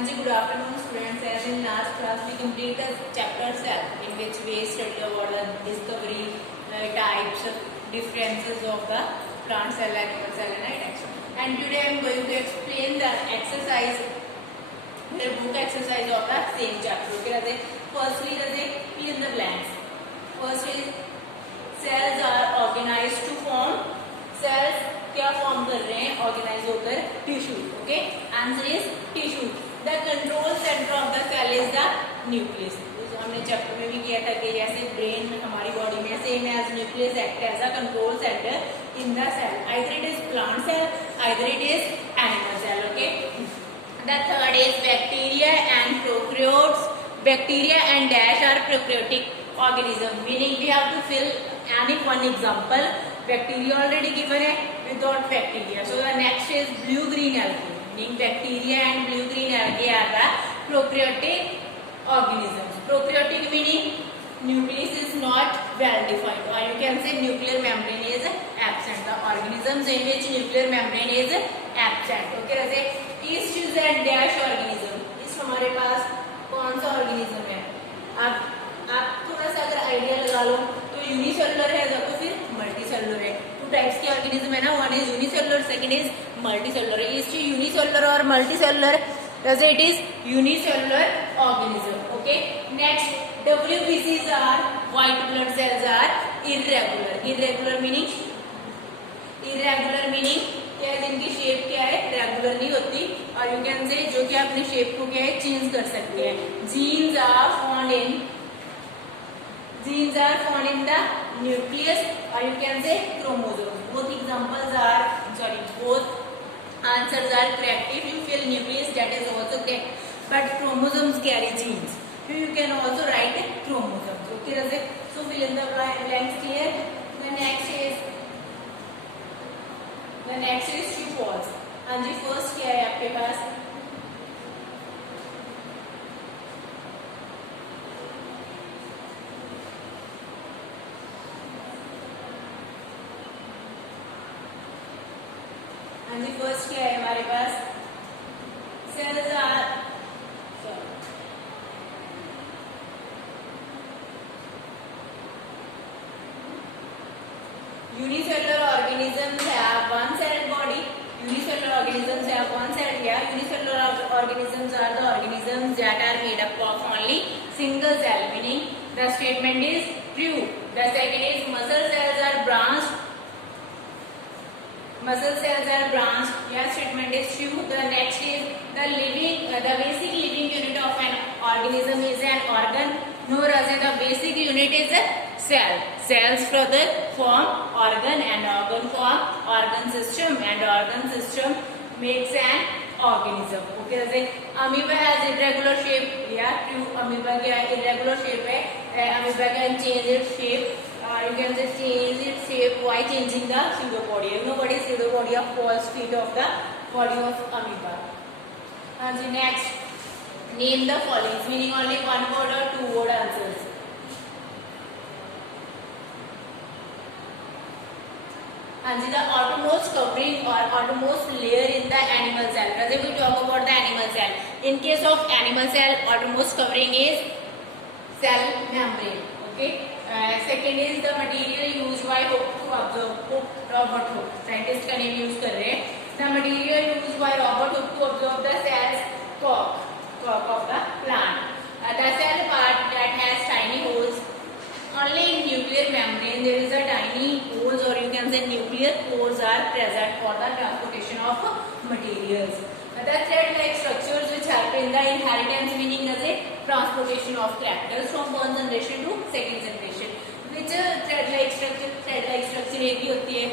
Anji, good afternoon, students. As in last class, we completed chapter 7, in which we studied about the discovery types, differences of the plant cell, animal cell, and interaction. And today I am going to explain the exercise, the book exercise of the same chapter. Okay, firstly, fill in the blanks. First is cells are organized to form. Cells क्या form कर रहे हैं? Organise होकर tissue. Okay, answer is tissue. The control centre of the cell is the nucleus. हमने chapter में भी किया था कि जैसे ब्रेन हमारी बॉडी में same as nucleus act as a control centre in the cell. Either it is plant cell, either it is animal cell. Okay, the third is bacteria and prokaryotes. Bacteria and dash are prokaryotic organism, meaning we have to fill any one example. Bacteria already given है, without bacteria. So the next is blue-green algae, meaning bacteria and blue-green algae are the prokaryotic organisms. Prokaryotic meaning nucleus is not well defined, or you can say nuclear membrane is absent. The organisms in which nuclear membrane is absent. Okay, जैसे yeast is a dash organism. इस हमारे पास कौन सा ऑर्गेनिज्म है? आप थोड़ा सा अगर आइडिया लगा लो तो यूनिसेलुलर है या तो फिर मल्टीसेलुलर है. टू टाइप्स के ऑर्गेनिज्म है ना, one is unicellular, second is multicellular. Is unicellular और मल्टीसेलुलर, जैसे it is unicellular organism. Okay, next WBCs are white blood cells are irregular. Irregular meaning क्या है? जिनकी शेप क्या है? रेगुलर नहीं होती, और यू कैन से जो कि अपनी शेप को क्या है? चेंज कर सकते हैं. Genes are found in the nucleus, और you can say chromosome. Both examples are both answers are correct. If you fill nucleus that is also correct, but chromosomes carry genes, so you can also write chromosomes. Okay, so fill in the blanks. Clear? The next is true false. हाँ जी, फर्स्ट क्या है आपके पास? हाँ जी, फर्स्ट क्या है हमारे पास? Cells are unicellular organisms have one celled body. Unicellular organisms have one celled. Yeah, unicellular organisms are the organisms that are made up of only single cell, meaning the statement is true. The second is muscle cells are branched. Yeah, statement is true. The next is the basic living unit of an organism is an organ. No, the basic unit is a cell. Cells further form organ, and organ form organ system, and organ system makes an organism. Okay, जैसे amoeba has irregular shape. Yeah, true. Amoeba क्या है? Irregular shape है. Amoeba can change its shape. You can just change its shape. Why changing the pseudopodia? You know what is pseudopodia? False feet of the body of amoeba. And the next, name the following, meaning only one word or two word answers. And the outermost covering or outermost layer in the animal cell. Rather, we talk about the animal cell. In case of animal cell, outermost covering is cell membrane. Okay. Second is the material used by Hooke to observe. Robert Hooke, scientist का name use कर रहे हैं. The material used by Robert Hooke to observe the cell's cork of the plant. The cell part that has tiny holes. Only in nuclear membrane there is a tiny holes, or you can say nuclear pores are present for the transportation of materials. The thread-like structures which help in the inheritance, meaning as a transportation of characters from one generation to second generation. Which thread-like structure एक ही होती है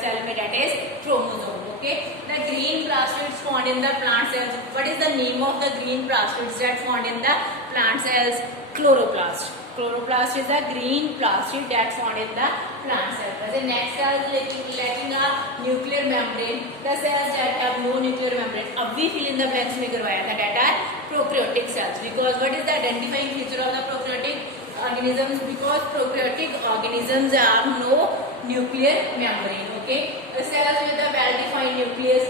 cell में, that is chromosome. Okay. The green plastids found in the plant cells. What is the name of the green plastids that found in the plant cells? Chloroplast. Chloroplast is a green plastid that found in the plant cell. The next cell is lacking a nuclear membrane. The cells that have no nuclear membrane. अब भी fill in the blanks में करवाया था. That are prokaryotic cells. Because what is the identifying feature of the prokaryotic organisms? Because prokaryotic organisms have no nuclear membrane. Okay. The cells with a well-defined nucleus.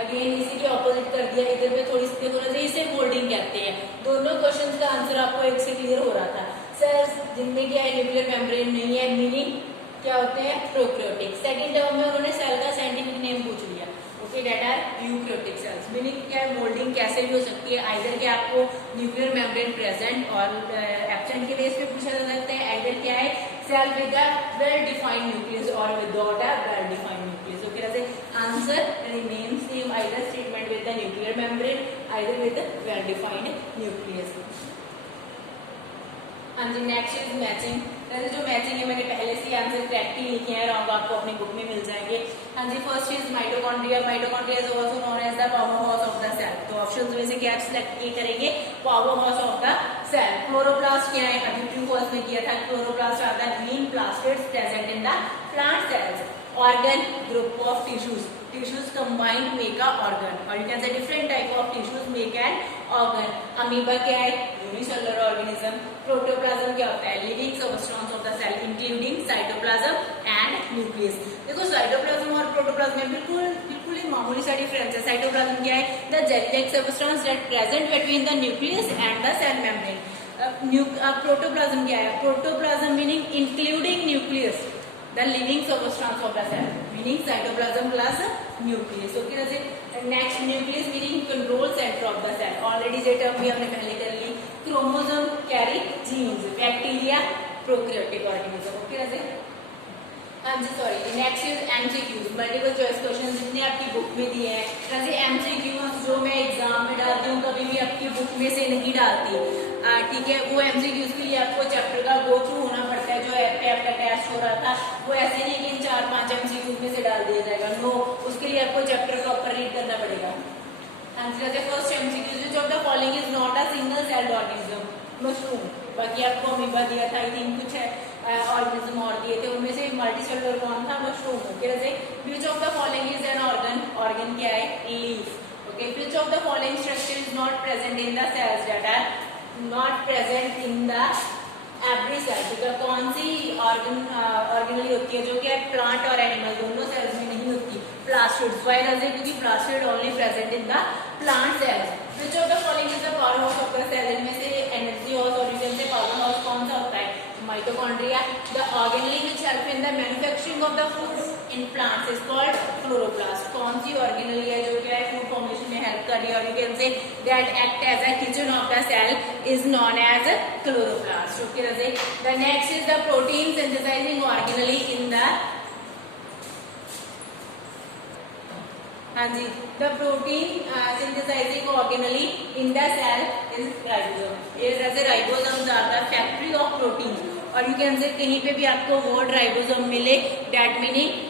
Again इसी के ऑपोजिट कर दिया, इधर पे थोड़ी सी देखो ना, इसे बोल्ड कहते हैं। दोनों क्वेश्चंस का आंसर आपको एक से क्लियर हो रहा था। सेल्स जिनमें क्या है न्यूक्लियर मेम्ब्रेन नहीं है, मीनिंग क्या होते हैं प्रोकैरियोटिक। सेकंड टर्म में उन्होंने सेल का साइंटिफिक नेम पूछ लिया, okay, that are eukaryotic cells. Meaning क्या है मोल्डिंग कैसे भी हो सकती है, आइदर के आपको न्यूक्लियर मेम्ब्रेन प्रेजेंट और एब्सेंट के बेस पे पूछा जा सकता है, आइदर क्या है cell with a well defined nucleus और without a well defined nucleus. Okay, जैसे answer remains same, either statement with the nuclear membrane, either with well defined nucleus. हाँ जी, नेक्स्ट इज मैचिंग। वैसे जो मैचिंग है मैंने पहले से आंसर करेक्ट ही लिखे हैं, रॉन्ग आपको अपनी बुक में मिल जाएंगे। हाँ जी, first is mitochondria. Mitochondria is also known as the power house of the cell. तो ऑप्शंस में से क्या सिलेक्ट ये करेंगे, power house of the cell. Chloroplast क्या है, अभी ट्रू फॉल्स में किया था। Chloroplast are the green plastids present in the plant cells. Organ, group of tissues, tissues combined make a organ, or you can say different type of tissues make an organ. amoeba क्या है, unicellular organism. protoplasm क्या होता है, living substance of the cell including cytoplasm and nucleus. देखो cytoplasm और protoplasm में बिल्कुल ही मामूली सा डिफरेंस है। cytoplasm क्या है, the jelly-like substance that present between the nucleus and the cell membrane. protoplasm क्या है, protoplasm meaning including nucleus, the living substance of the cell, meaning cytoplasm plus nucleus. Okay, जैसे next nucleus meaning control center of the cell. Already ये term भी हमने पहले कर ली। chromosome carry genes, bacteria prokaryotic organism. Okay, जैसे हाँ जी, sorry, next is MCQs, multiple choice question जितने आपकी बुक में दिए हैं। जैसे एमसीक्यूज जो मैं एग्जाम में डालती हूँ कभी भी आपकी बुक में से नहीं डालती, ठीक है। वो एमसीक्यूज के लिए आपको चैप्टर का गो थ्रू होना पड़ता है। जो ऐप पे आपका टेस्ट हो रहा था वो ऐसे नहीं कि 4-5 एमसीक्यूज में से डाल दिया जाएगा, नो, उसके लिए आपको चैप्टर प्रॉपर रीड करना पड़ेगा। हाँ जी, जैसे first MCQs, which of the following is not a single celled organism, mushroom. बाकी आपको अमीबा दिया था, आई थिंक कुछ है ऑर्गेनिज्म और दिए थे, उनमें से मल्टी सेलुलर कौन था, मशरूम। ओके, जैसे which of the following is an organ, organ क्या है, leaf. Okay, which of the following structure is not present in the cells that are not present in the every cell. ठीक है, कौन सी ऑर्गेनली होती है जो कि प्लांट और एनिमल दोनों सेल्स में नहीं होती, प्लास्टिड्स। व्हाई डज इट, क्योंकि plastid only present in the plant cells. Which of the following is the power house of the cell, इनमें से एनर्जी हाउस और यूनियन से पावर हाउस कौन सा होता है, mitochondria. The organelle which help in the manufacturing of the food in plants is called chloroplast. कौन सी ऑर्गेनली है जो क्या है फूड फॉर्मेशन में हेल्प कर रही है, और you can say that act as a kitchen of the cell is known as chloroplast. Okay, the next is the protein synthesising organelle in the, हाँ जी, the protein synthesising organelle in the cell is ribosome. ये जैसे ribosomes are the factory of protein, और you can say कहीं पे भी आपको word ribosome मिले that meaning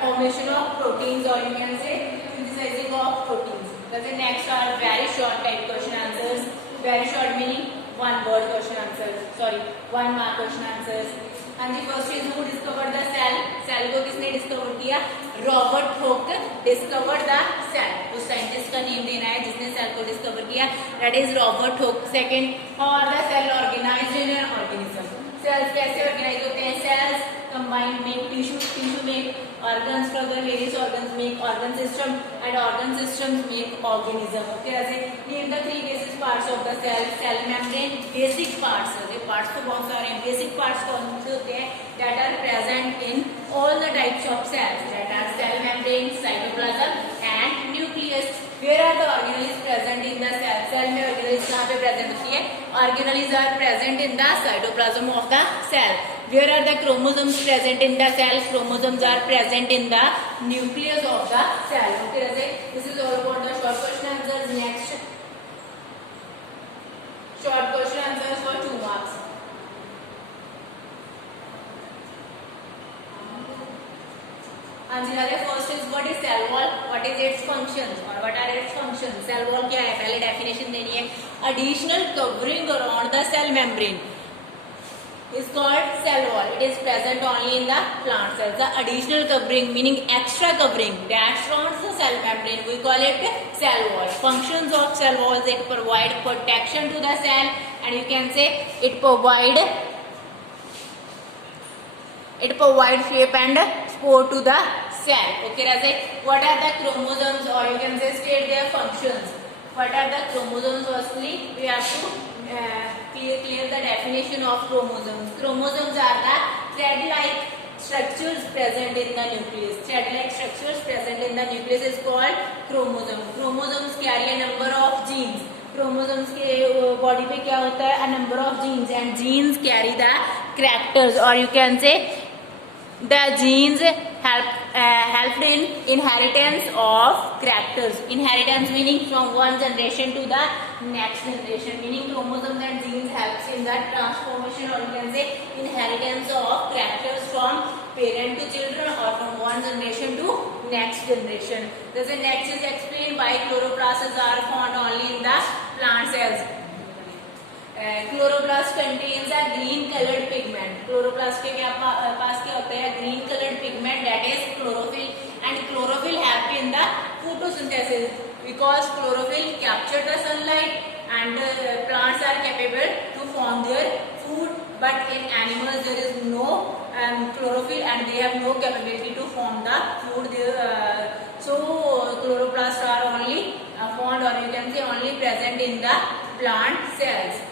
formation of proteins, और you can say synthesising of proteins. जैसे next are very short type question answers, very short meaning 1 word question answer, sorry 1 mark question answers. हाँ जी, first is who discovered the cell, cell को किसने discover किया, Robert Hooke discovered the cell. उस scientist का name देना है जिसने सेल को डिस्कवर किया, that is Robert Hooke. Second, how are the cell organised in an organism, cells कैसे ऑर्गेनाइज होते हैं, cells combined make tissue, tissue make organs, further various organs make organ system, and organ systems make organism. Okay, ऐसे name the 3 basic parts of the cell. Cell membrane basic parts है, parts तो बहुत सारे हैं, basic parts कौन से होते हैं, that are present in all the types of cells, that are cell membrane, cytoplasm and nucleus. Where are the organelles present in the cell? Cell में organelles कहाँ पे present होती है, organelles are present in the cytoplasm of the cell. Where are the chromosomes present in the cell? Chromosomes are present in the nucleus of the cell. Okay, this is all about the short question answers. Next, short question answers for 2 marks. First is what is cell wall? What is its functions or what are its functions? Cell wall क्या है? पहले definition देनी है. Additional covering around the cell membrane is called cell wall. It is present only in the plant cells. The additional covering meaning extra covering that surrounds the cell membrane, we call it cell wall. Functions of cell walls: it provide protection to the cell, and you can say it provide shape and support to the cell. Okay, what are the chromosomes, or you can say state their functions. What are the chromosomes? Firstly, we have to clear the definition of chromosomes. Chromosomes are the thread-like structures present in the nucleus. Thread-like structures present in the nucleus is called chromosome. Chromosomes carry a number of genes. Chromosomes के body पे क्या होता है? A number of genes, and genes carry the characters, or you can say the genes helped in inheritance of characters. Inheritance meaning from one generation to the next generation, meaning chromosomes and genes helps in the transformation, or you can say inheritance of characters from parent to children, or from one generation to next generation. Thus the next is explained why chloroplasts are found only in the plant cells. Chloroplast contains a green colored pigment. Chloroplast के पास क्या होता है? Green colored pigment, that is chlorophyll, and chlorophyll help in the photosynthesis because chlorophyll capture the sunlight, and plants are capable to form their food. But in animals there is no chlorophyll, and they have no capability to form the food. So chloroplasts are only found, or you can say only present in the plant cells.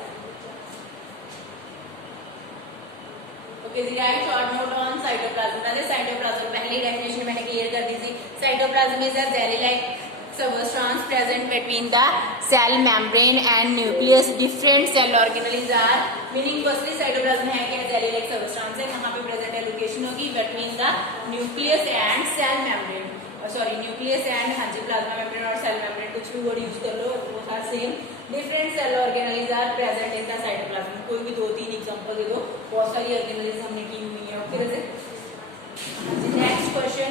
Right, short note on cytoplasm. Cytoplasm पहली definition मैंने clear कर दी थी. Cytoplasm is a jelly-like substance present between the cell membrane and nucleus. Different cell organelles are meaning firstly cytoplasm है क्या? Jelly-like substance है. कहाँ पे present है? Location होगी between the nucleus and cell membrane. Nucleus and plasma membrane और cell membrane, कुछ भी word use कर लो, both are same. Different cell organelles are present in the cytoplasm. कोई भी 2-3 एग्जांपल दे दो, बहुत सारी organelles हमने की हुई है. ओके वैसे नेक्स्ट क्वेश्चन.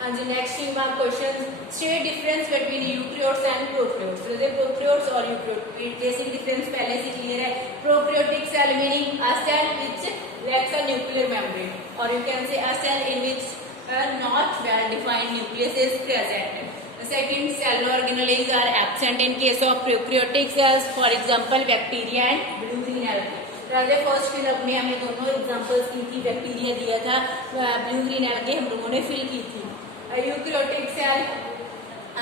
हाँ जी, next question. State difference between eukaryotes and prokaryotes. जैसे प्रोकैरियोट्स और यूकैरियोट बेसिक डिफरेंस पहले से क्लियर है. Prokaryotic cell meaning a cell which lacks a nuclear membrane, or you can say a cell in which a not well defined nucleus is present. The second, cell organelles are absent in case of prokaryotic cells, for example bacteria and blue green algae. पहले first fill up में हमने दोनों एग्जांपल्स की थी. बैक्टीरिया दिया था, blue green algae हम लोगों ने फिल की थी. Eukaryotic cell,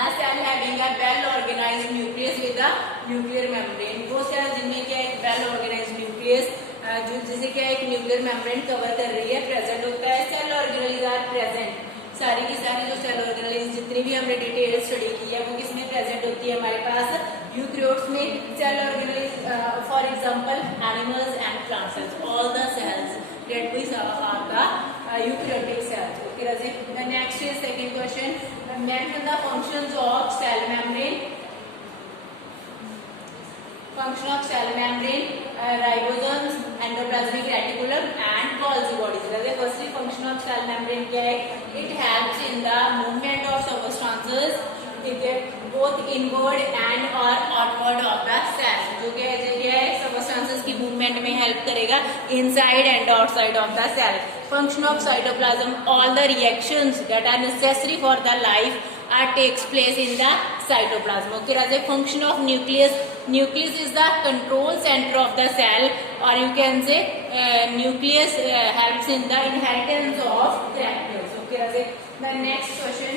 a cell having a well organized nucleus with a nuclear membrane. वो सेल जिनमें क्या एक well organized nucleus जो जिसे क्या एक न्यूक्लियर मेम्ब्रेन कवर कर रही है प्रेजेंट होता है. Cell organelles are present. सारी की सारी जो सेल ऑर्गेनेल्स जितनी भी हमने डिटेल स्टडी की है वो किसमें प्रेजेंट होती है? हमारे पास यूकैरियोट्स में. Cell organelles for example animals and plant cells, all the cells that we are the eukaryotic cells. Okay, Rajiv. The next is second question. Mention the functions of cell membrane. Function of cell membrane, ribosomes, endoplasmic reticulum and Golgi bodies. Firstly, function of cell membrane क्या है? It helps in the movement of substances, both inward and or outward of the cell. जो क्या है? Substances की movement में help करेगा inside and outside of the cell. Function of cytoplasm, all the reactions that are necessary for the life takes place in the cytoplasm. Okay, as a function of nucleus, nucleus is the control center of the cell, or you can say nucleus helps in the inheritance of characters. Okay, as a the next question,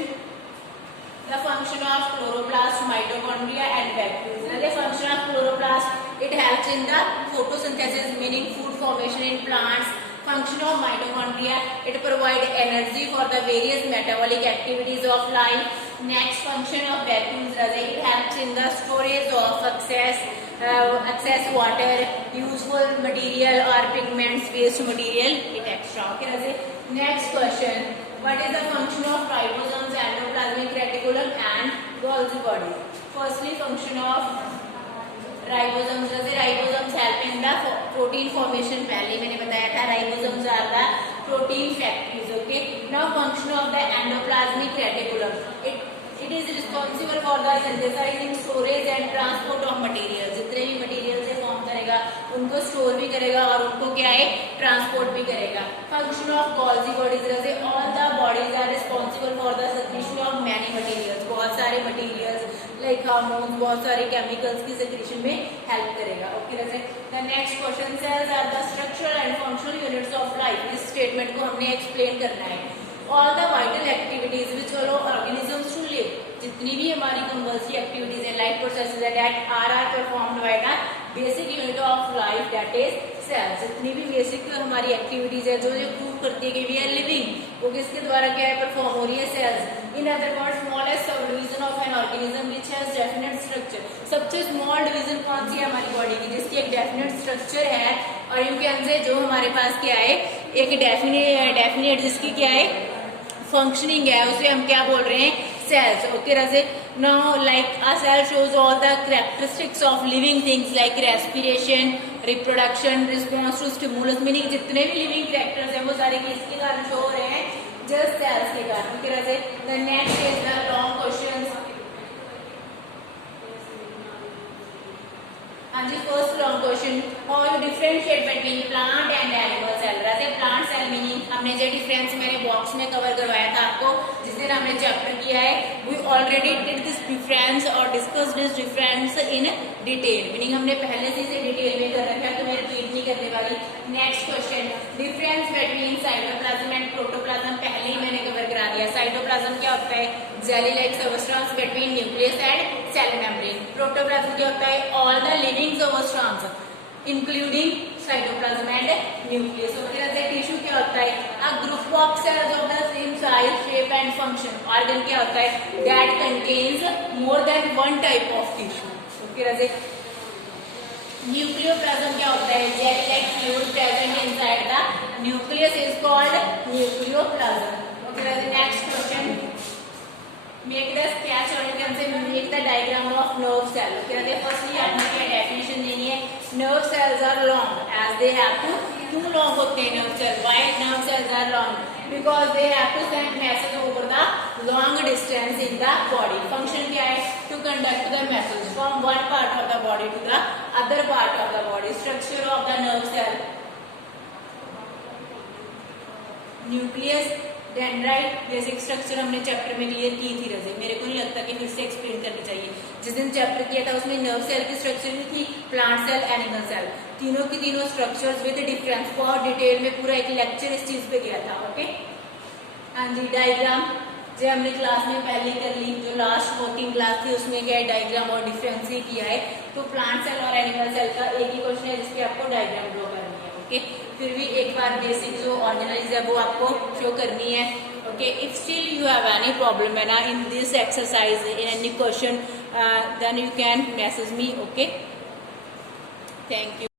the function of chloroplast, mitochondria and vacuoles. The function of chloroplast, it helps in the photosynthesis, meaning food formation in plants. Function of mitochondria, it provides energy for the various metabolic activities of life. Next, function of vacuoles, it helps in the storage of excess water, useful material or pigments, waste material, it extra. Okay, next question, what is the function of ribosomes, endoplasmic reticulum and Golgi body? Firstly, function of ribosomes. जैसे ribosomes help in the protein formation. पहले मैंने बताया था ribosomes are the protein factories. Okay, now function of the endoplasmic reticulum, it is responsible for the synthesising, storage and transport of material. जितने भी मटेरियल से फॉर्म करेगा उनको स्टोर भी करेगा और उनको क्या है? ट्रांसपोर्ट भी करेगा. फंक्शन ऑफ गोल्जी बॉडीज, जैसे all the bodies are responsible for the secretion of many materials. बहुत सारे मटेरियल्स लाइक हार्मोन्स, बहुत सारे केमिकल्स की सिक्रीशन में हेल्प करेगा. ओके, जैसे the next question, cells are the structural and functional units of life. इस स्टेटमेंट को हमने एक्सप्लेन करना है. All the vital activities which allow organisms to live, जितनी भी हमारी कंपल्सरी एक्टिविटीज है, लाइफ प्रोसेसेस है that are performed by the basic unit of life that is cell. जितनी भी बेसिक हमारी एक्टिविटीज है जो ये प्रूव करती है कि वी आर लिविंग, वो किसके द्वारा क्या है, परफॉर्म हो रही है, cells. In other words, smallest sub division of an organism which has definite structure. सबसे स्मॉल डिवीजन कौन सी है, हमारी बॉडी की, जिसकी एक डेफिनेट स्ट्रक्चर है। और इनके अंदर जो हमारे पास क्या है, एक डेफिनेट जिसकी क्या है फंक्शनिंग है, उसे हम क्या बोल रहे हैं, cells. Okay, Raze. Now, like a cell shows all the characteristics of living things like respiration, reproduction, response to stimulus. Meaning जितने भी living characters हैं वो सारे किसके कारण शो हो रहे हैं, just cells के कारण. Okay, Raze. The next is the long questions. हाँ जी, first long question. How you differentiate between plant and animal cell? Raze, plant cell meaning हमने जो डिफरेंस मैंने बॉक्स में कवर करवाया था आपको जिस दिन हमने चैप्टर किया है, we already did this difference और discuss this difference in detail. Meaning हमने पहले से इसे डिटेल में कर रखा है, तो मैं रिपीट नहीं करने वाली। Next question, difference between cytoplasm and protoplasm पहले ही मैंने कवर करा दिया। साइटोप्लाज्म क्या होता है, jelly like substance between nucleus and cell membrane. Protoplasm क्या होता है, all the living substance including cytoplasm and nucleus. Tissue क्या होता है, a group of cells of the same size, shape and function. Organ क्या होता है, that contains more than one type of tissue. Okay राजे। न्यूक्लियोप्लाज्म क्या होता है, jelly like fluid present inside the nucleus is called nucleoplasm. Okay राजे। Next question, make the sketch or you can say make the diagram of nerve cell. Okay, firstly आपने क्या definition देनी है, nerve cells are long as they have to, क्यों long होते हैं nerve cells, why nerve cells are long, because they have to send message over the long distance in the body. Function क्या है, to conduct the message from one part of the body to the other part of the body. Structure of the nerve cell, nucleus, dendrite. Basic structure हमने chapter में क्लियर की थी रजे, मेरे को नहीं लगता कि फिर से एक्सप्लेन करनी चाहिए। जिस दिन चैप्टर किया था उसमें नर्व सेल की स्ट्रक्चर भी थी, प्लांट सेल, एनिमल सेल, तीनों की तीनों स्ट्रक्चर्स विद डिफरेंस, बहुत डिटेल में पूरा एक लेक्चर इस चीज पे गया था। ओके हाँ जी। डायग्राम जो हमने क्लास में पहले कर ली, जो लास्ट वर्किंग क्लास थी उसमें क्या है, डायग्राम और डिफरेंस ही किया है। तो प्लांट सेल और एनिमल सेल का एक ही क्वेश्चन है जिसपे आपको डायग्राम ड्रॉ करनी है। ओके, फिर भी एक बार बेसिक जो ऑर्गेनाइज है वो आपको शो करनी है। Okay, if still you have any problem है ना in this exercise, in any question, then you can message me. Okay, thank you.